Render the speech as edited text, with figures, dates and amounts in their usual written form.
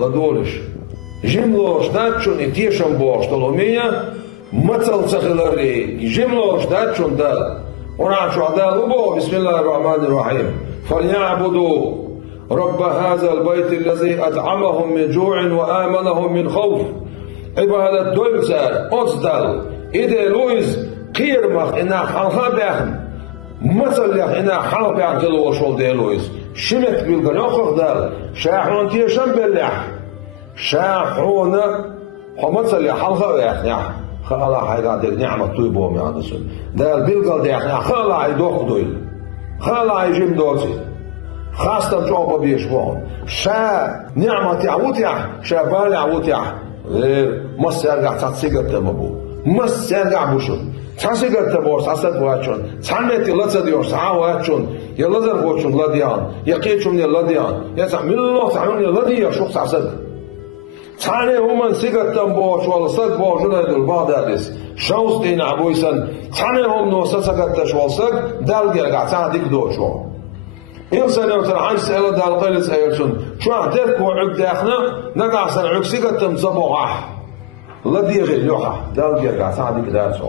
ladoliš. Žimloš dačun I tiešām boštolomiņa, macalcahil arī, žimloš dačun dal. ونعشو عدال أبو بسم الله الرحمن الرحيم فليعبدوا رب هذا البيت الذي أطعمهم من جوع وآمنهم من خوف عبادة دولزار أصدل إذا لويز قيرمخ إنا حلقا بيخم مثل لك إنا حلقا بيخم تلو شول دي لويز شمت بيلغن أخر دال شاحون تيشن بلح شاحون ومثل لك حلقا بيخم خلا حيقعد نعمة طيبهم يا عدسون ده البلغل ده احنا خلا يدوخ دويل خلا يجيم دوسي خاصة جوابا بيشبهون شا نعمة يعوتيح شا بالي يعوتيح مس يرجع تسيقر تبابو مس يرجع بوشون تسيقر تبور تسيقر بواتشون تسميتي لسا ديور سعاواتشون يلزر بوشون لديان يقيتشون يلديان يسعمل الله تعمل يلديان شوق تسيقر تاني همان سيغتن بوش والسد بوش ندل بعد هذس شوستين عبويسن تاني هم نوسا سيغتش والسد دالجر قاعد ديك دوشو إنسان يوتر عن سأل دال قيلس أيرسون شو عدك وعق داخنا نقع سن عق سيغتن زبوعه لدي غير لوحه دالجر قاعد ديك داشو